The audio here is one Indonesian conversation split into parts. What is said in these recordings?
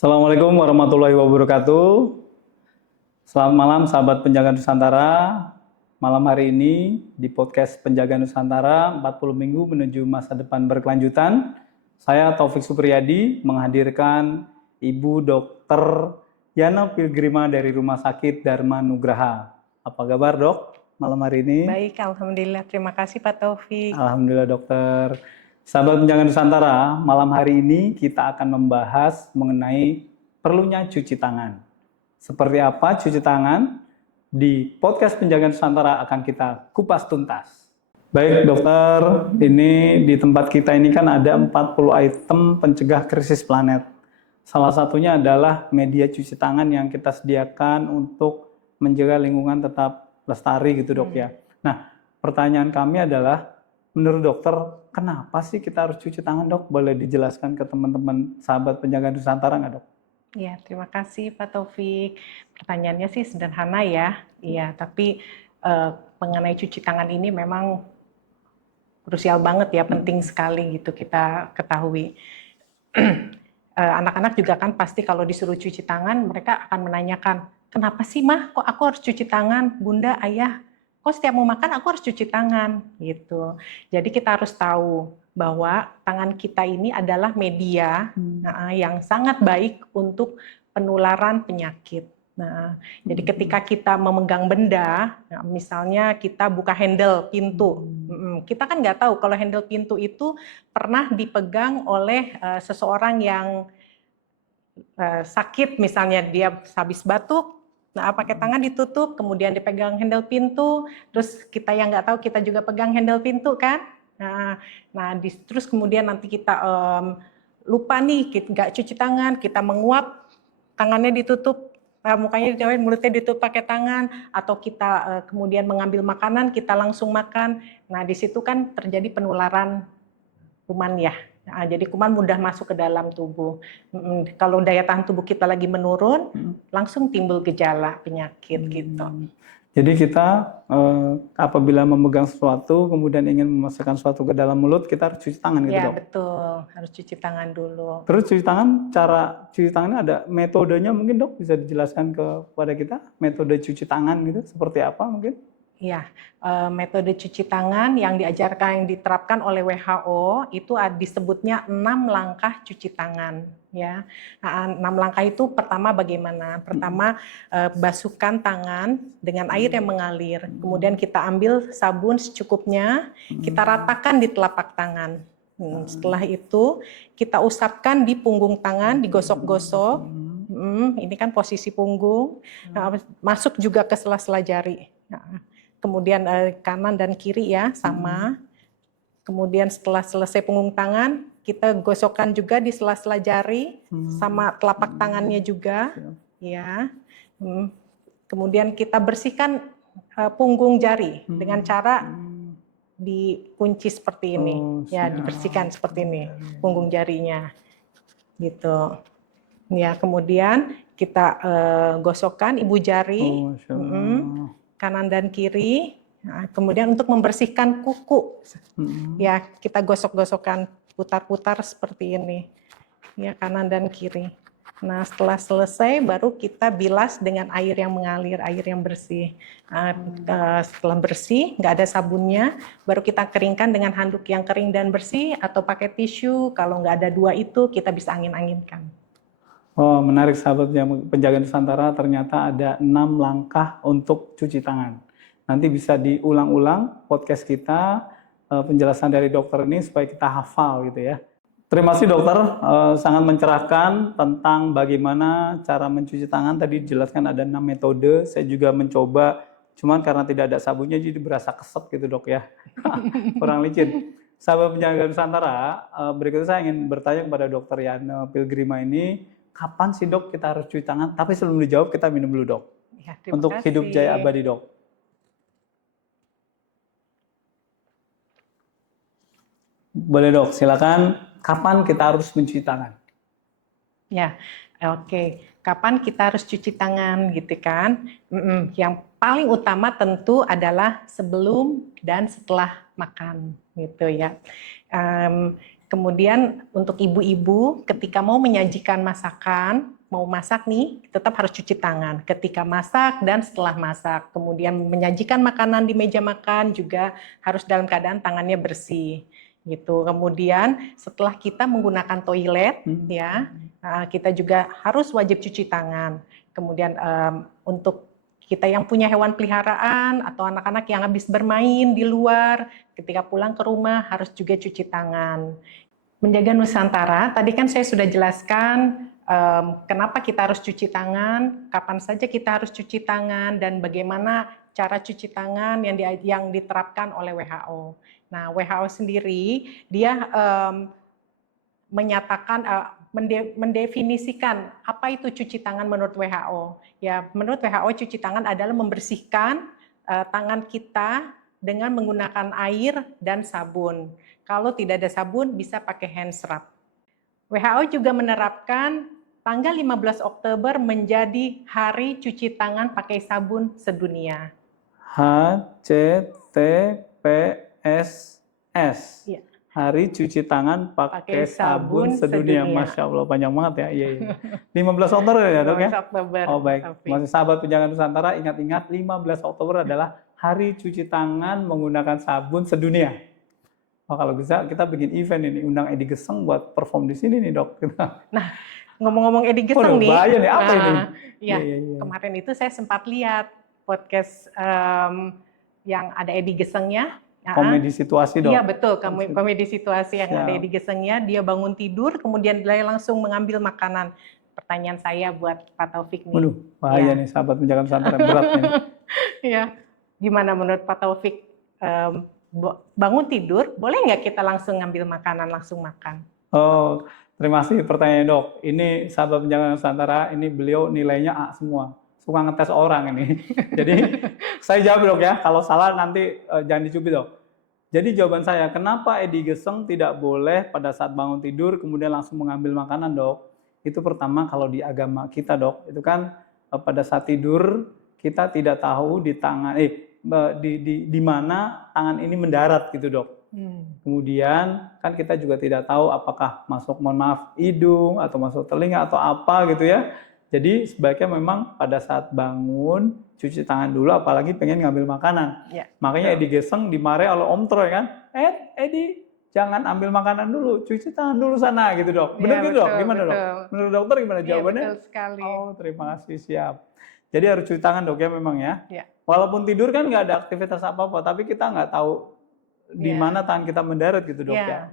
Assalamualaikum warahmatullahi wabarakatuh. Selamat malam sahabat Penjaga Nusantara. Malam hari ini di podcast Penjaga Nusantara 40 minggu menuju masa depan berkelanjutan. Saya Taufik Supriyadi menghadirkan Ibu Dr. Yana Pilgrima dari Rumah Sakit Dharma Nugraha. Apa kabar dok malam hari ini? Baik, alhamdulillah. Terima kasih Pak Taufik. Alhamdulillah dokter. Sahabat Penjaga Nusantara, malam hari ini kita akan membahas mengenai perlunya cuci tangan. Seperti apa cuci tangan? Di podcast Penjaga Nusantara akan kita kupas tuntas. Baik dokter, ini di tempat kita ini kan ada 40 item pencegah krisis planet. Salah satunya adalah media cuci tangan yang kita sediakan untuk menjaga lingkungan tetap lestari gitu dok ya. Nah, pertanyaan kami adalah, menurut dokter, kenapa sih kita harus cuci tangan dok? Boleh dijelaskan ke teman-teman sahabat Penjaga Nusantara nggak dok? Ya, terima kasih Pak Taufik. Pertanyaannya sih sederhana ya. Iya, tapi mengenai cuci tangan ini memang krusial banget ya, penting sekali gitu kita ketahui. Anak-anak juga kan pasti kalau disuruh cuci tangan, mereka akan menanyakan, kenapa sih mah kok aku harus cuci tangan? Bunda, ayah, kok setiap mau makan aku harus cuci tangan? Gitu. Jadi kita harus tahu bahwa tangan kita ini adalah media yang sangat baik untuk penularan penyakit. Nah, jadi ketika kita memegang benda, misalnya kita buka handle pintu, kita kan nggak tahu kalau handle pintu itu pernah dipegang oleh seseorang yang sakit, misalnya dia habis batuk. Nah, pakai tangan ditutup, kemudian dipegang handle pintu, terus kita yang nggak tahu kita juga pegang handle pintu kan. Terus kemudian nanti kita lupa nih, kita nggak cuci tangan, kita menguap, tangannya ditutup, mukanya dijauhin, mulutnya ditutup pakai tangan, atau kita kemudian mengambil makanan, kita langsung makan. Nah, di situ kan terjadi penularan kuman ya. Nah, jadi kuman mudah masuk ke dalam tubuh. Kalau daya tahan tubuh kita lagi menurun, langsung timbul gejala penyakit gitu. Jadi kita apabila memegang sesuatu, kemudian ingin memasukkan sesuatu ke dalam mulut, kita harus cuci tangan gitu dok? Ya betul, harus cuci tangan dulu. Terus cuci tangan, cara cuci tangannya ada metodenya mungkin dok? Bisa dijelaskan kepada kita metode cuci tangan gitu, seperti apa mungkin? Ya, metode cuci tangan yang diajarkan, yang diterapkan oleh WHO itu disebutnya 6 langkah cuci tangan. Ya, 6 langkah itu pertama bagaimana? Pertama, basuhkan tangan dengan air yang mengalir. Kemudian kita ambil sabun secukupnya, kita ratakan di telapak tangan. Setelah itu kita usapkan di punggung tangan, digosok-gosok. Ini kan posisi punggung. Masuk juga ke sela-sela jari. Kemudian kanan dan kiri ya sama. Kemudian setelah selesai punggung tangan, kita gosokkan juga di sela-sela jari sama telapak tangannya juga, ya. Kemudian kita bersihkan punggung jari dengan cara dikunci seperti ini, ya, dibersihkan seperti ini punggung jarinya, gitu. Ya, kemudian kita gosokkan ibu jari. Kanan dan kiri. Nah, kemudian untuk membersihkan kuku, ya kita gosok-gosokkan putar-putar seperti ini, ya kanan dan kiri. Nah, setelah selesai baru kita bilas dengan air yang mengalir, air yang bersih. Setelah bersih, nggak ada sabunnya, baru kita keringkan dengan handuk yang kering dan bersih atau pakai tisu. Kalau nggak ada dua itu, kita bisa angin-anginkan. Oh, menarik sahabat Penjaga Nusantara, ternyata ada 6 langkah untuk cuci tangan. Nanti bisa diulang-ulang podcast kita, penjelasan dari dokter ini supaya kita hafal gitu ya. Terima kasih dokter, sangat mencerahkan tentang bagaimana cara mencuci tangan. Tadi dijelaskan ada 6 metode, saya juga mencoba, cuman karena tidak ada sabunnya jadi berasa keset gitu dok ya, kurang licin. Sahabat Penjaga Nusantara, berikutnya saya ingin bertanya kepada dokter Yana Pilgrima ini, kapan sih dok kita harus cuci tangan? Tapi sebelum dijawab kita minum dulu dok. Ya, untuk kasih. Hidup jaya abadi dok. Boleh dok, silakan. Kapan kita harus mencuci tangan? Ya, oke. Kapan kita harus cuci tangan gitu kan? Yang paling utama tentu adalah sebelum dan setelah makan gitu ya. Kemudian untuk ibu-ibu ketika mau menyajikan masakan, mau masak nih, tetap harus cuci tangan ketika masak dan setelah masak. Kemudian menyajikan makanan di meja makan juga harus dalam keadaan tangannya bersih. Gitu. Kemudian setelah kita menggunakan toilet, ya, kita juga harus wajib cuci tangan. Kemudian untuk kita yang punya hewan peliharaan atau anak-anak yang habis bermain di luar, ketika pulang ke rumah harus juga cuci tangan. Menjaga Nusantara, tadi kan saya sudah jelaskan kenapa kita harus cuci tangan, kapan saja kita harus cuci tangan, dan bagaimana cara cuci tangan yang diterapkan oleh WHO. Nah, WHO sendiri dia menyatakan mendefinisikan apa itu cuci tangan menurut WHO. Ya, menurut WHO cuci tangan adalah membersihkan tangan kita dengan menggunakan air dan sabun. Kalau tidak ada sabun bisa pakai hand scrub. WHO juga menerapkan tanggal 15 Oktober menjadi Hari Cuci Tangan Pakai Sabun Sedunia. HCTPSS. Ya. Hari Cuci Tangan Pakai Sabun Sedunia. Masya Allah, panjang banget ya. Iya, iya. 15 Oktober ya dok ya? 15 Oktober. Oh baik, masih sahabat Penjaga Nusantara, ingat-ingat 15 Oktober adalah Hari Cuci Tangan menggunakan sabun sedunia. Oh, kalau bisa kita bikin event ini, undang Edi Geseng buat perform di sini nih dok. Nah, ngomong-ngomong Edi Geseng nih. Bahaya nih, apa ini? Ya, kemarin itu saya sempat lihat podcast yang ada Edi Gesengnya. Komedi situasi dok. Iya betul, komedi situasi yang ada Edi Gesengnya. Dia bangun tidur, kemudian dia langsung mengambil makanan. Pertanyaan saya buat Pak Taufik nih. Waduh, bahaya nih sahabat Penjaga Nusantara, berat nih. Ya, gimana menurut Pak Taufik? Bangun tidur, boleh nggak kita langsung ngambil makanan, langsung makan? Oh, terima kasih pertanyaannya dok. Ini sahabat Penjaga Nusantara, ini beliau nilainya A semua. Suka ngetes orang ini. Jadi saya jawab dok ya, kalau salah nanti jangan dicubit dok. Jadi jawaban saya, kenapa Edi Geseng tidak boleh pada saat bangun tidur kemudian langsung mengambil makanan dok? Itu pertama kalau di agama kita dok, itu kan pada saat tidur kita tidak tahu di tangan di mana tangan ini mendarat gitu dok. Kemudian kan kita juga tidak tahu apakah masuk, mohon maaf, hidung atau masuk telinga atau apa gitu ya. Jadi sebaiknya memang pada saat bangun cuci tangan dulu, apalagi pengen ngambil makanan. Ya, makanya Edi Geseng dimarahi oleh Om Troy kan, Edi jangan ambil makanan dulu, cuci tangan dulu sana gitu dok. Benar gitu dok? Gimana dok? Menurut dokter gimana jawabannya? Betul sekali. Oh terima kasih, siap. Jadi harus cuci tangan dok ya memang ya. Walaupun tidur kan nggak ada aktivitas apa-apa, tapi kita nggak tahu di mana tangan kita mendarat gitu dok ya.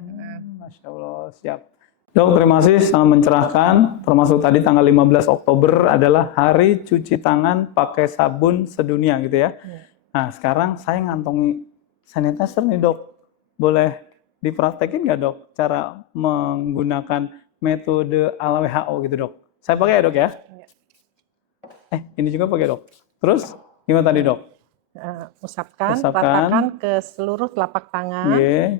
Masya Allah, siap. Dok, terima kasih, sangat mencerahkan. Termasuk tadi tanggal 15 Oktober adalah Hari Cuci Tangan Pakai Sabun Sedunia gitu ya. Nah, sekarang saya ngantongi sanitizer nih dok. Boleh dipraktekin nggak dok cara menggunakan metode ala WHO gitu dok? Saya pakai ya dok ya? Ini juga pakai dok. Terus gimana tadi dok? Usapkan, ratakan ke seluruh telapak tangan,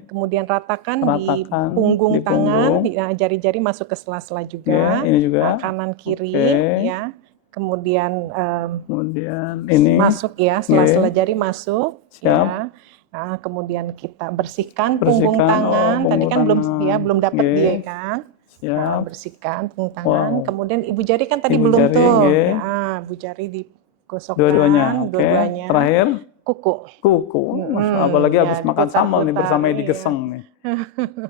kemudian ratakan di punggung tangan, jari-jari masuk ke sela-sela juga, ini juga. Kanan kiri, ya, kemudian ini masuk ya, sela-sela jari masuk, ya. Nah, kemudian kita bersihkan punggung tangan, tadi kan belum dapat dia kan, nah, bersihkan punggung tangan, kemudian ibu jari kan tadi belum tuh, ya, ibu jari di gosokkan dua-duanya. Terakhir kuku. Apalagi habis makan sambal nih bersama Edi Geseng nih.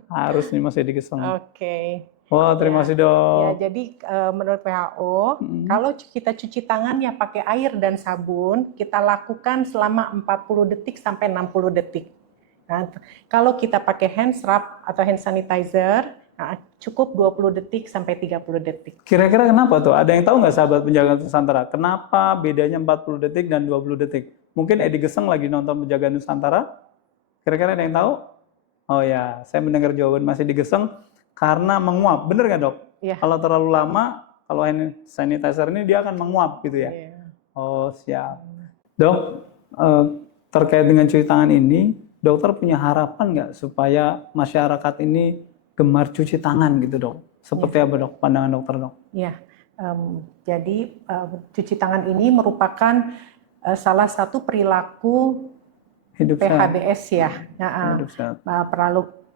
Harus nih Mas Edi Geseng. Wah, terima kasih dok. Ya, jadi menurut WHO, kalau kita cuci tangan ya pakai air dan sabun, kita lakukan selama 40 detik sampai 60 detik. Nah, kalau kita pakai hand scrub atau hand sanitizer, cukup 20 detik sampai 30 detik. Kira-kira kenapa tuh? Ada yang tahu nggak sahabat Penjaga Nusantara? Kenapa bedanya 40 detik dan 20 detik? Mungkin Edi Geseng lagi nonton Penjaga Nusantara? Kira-kira ada yang tahu? Oh ya, saya mendengar jawaban Mas Edi Geseng karena menguap. Bener nggak dok? Ya. Kalau terlalu lama, kalau hand sanitizer ini dia akan menguap gitu ya? Ya. Oh siap. Dok, terkait dengan cuci tangan ini, dokter punya harapan nggak supaya masyarakat ini gemar cuci tangan gitu dok? Seperti apa dok pandangan dokter dok? Ya, jadi cuci tangan ini merupakan salah satu perilaku hidup PHBS ya.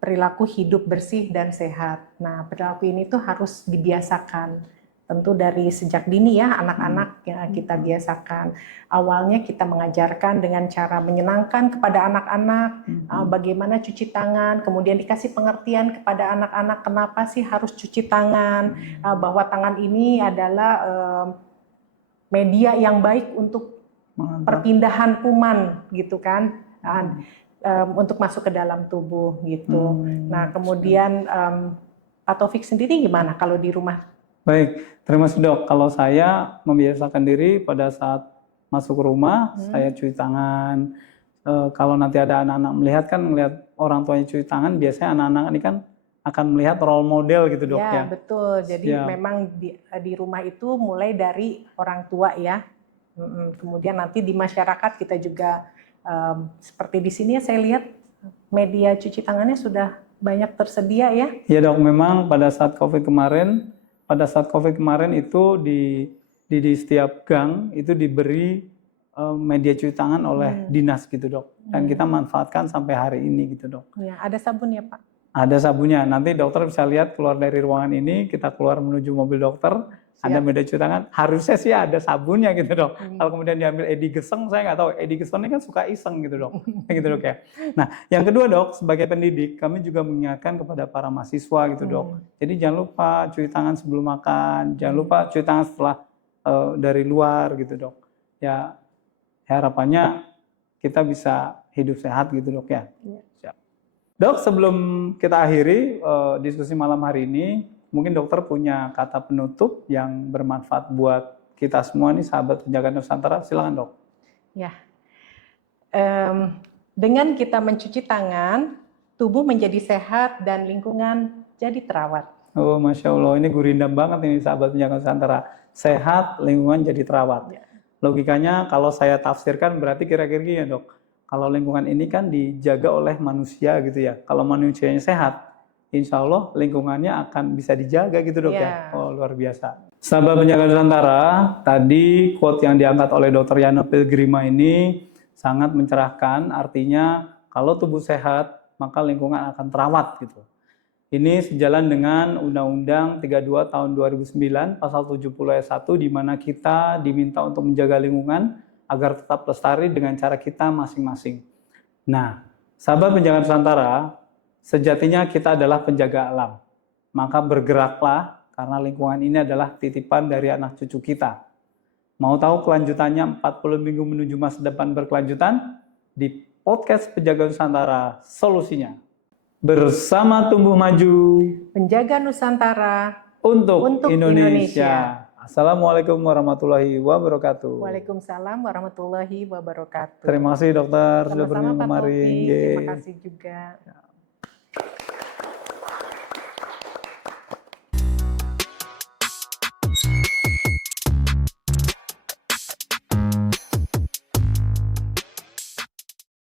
perilaku hidup bersih dan sehat. Nah, perilaku ini tuh harus dibiasakan. Tentu dari sejak dini ya, anak-anak ya kita biasakan. Awalnya kita mengajarkan dengan cara menyenangkan kepada anak-anak, bagaimana cuci tangan, kemudian dikasih pengertian kepada anak-anak kenapa sih harus cuci tangan, bahwa tangan ini adalah media yang baik untuk perpindahan kuman gitu kan, untuk masuk ke dalam tubuh gitu. Nah, kemudian Pak Taufik sendiri gimana kalau di rumah? Baik, terima kasih dok. Kalau saya membiasakan diri pada saat masuk ke rumah, saya cuci tangan. Kalau nanti ada anak-anak melihat orang tuanya cuci tangan, biasanya anak-anak ini kan akan melihat role model gitu dok ya. Ya, betul. Jadi memang di rumah itu mulai dari orang tua ya. Kemudian nanti di masyarakat kita juga seperti di sini saya lihat media cuci tangannya sudah banyak tersedia ya. Iya dok, memang pada saat COVID kemarin itu di setiap gang itu diberi media cuci tangan oleh dinas gitu dok. Dan kita manfaatkan sampai hari ini gitu dok. Ya, ada sabun ya Pak? Ada sabunnya. Nanti dokter bisa lihat keluar dari ruangan ini, kita keluar menuju mobil dokter, ada media cuci tangan. Harusnya sih ada sabunnya gitu dok. Kalau kemudian diambil Edi Geseng, saya nggak tahu. Edi Geseng ini kan suka iseng gitu dok. Gitu dok ya. Nah, yang kedua dok, sebagai pendidik, kami juga mengingatkan kepada para mahasiswa gitu dok. Jadi jangan lupa cuci tangan sebelum makan, jangan lupa cuci tangan setelah dari luar gitu dok. Ya, harapannya kita bisa hidup sehat gitu dok ya. Dok, sebelum kita akhiri diskusi malam hari ini, mungkin dokter punya kata penutup yang bermanfaat buat kita semua nih, sahabat penjaga Nusantara. Silakan dok. Ya, dengan kita mencuci tangan, tubuh menjadi sehat dan lingkungan jadi terawat. Oh, Masya Allah, ini gurindam banget ini sahabat penjaga Nusantara. Sehat, lingkungan jadi terawat. Ya. Logikanya kalau saya tafsirkan berarti kira-kira gini ya dok. Kalau lingkungan ini kan dijaga oleh manusia gitu ya. Kalau manusianya sehat, insya Allah lingkungannya akan bisa dijaga gitu dok ya. Oh, luar biasa. Sahabat penjaga Nusantara, tadi quote yang diangkat oleh Dr. Yana Pilgrima ini sangat mencerahkan. Artinya kalau tubuh sehat, maka lingkungan akan terawat gitu. Ini sejalan dengan Undang-Undang 32 tahun 2009 pasal 70 ayat 1 di mana kita diminta untuk menjaga lingkungan agar tetap lestari dengan cara kita masing-masing. Nah, sahabat penjaga Nusantara, sejatinya kita adalah penjaga alam. Maka bergeraklah karena lingkungan ini adalah titipan dari anak cucu kita. Mau tahu kelanjutannya 40 minggu menuju masa depan berkelanjutan? Di podcast Penjaga Nusantara, solusinya. Bersama tumbuh maju. Penjaga Nusantara untuk Indonesia. Assalamualaikum warahmatullahi wabarakatuh. Waalaikumsalam warahmatullahi wabarakatuh. Terima kasih dokter sudah Sama-sama bergabung kemarin. Terima kasih juga.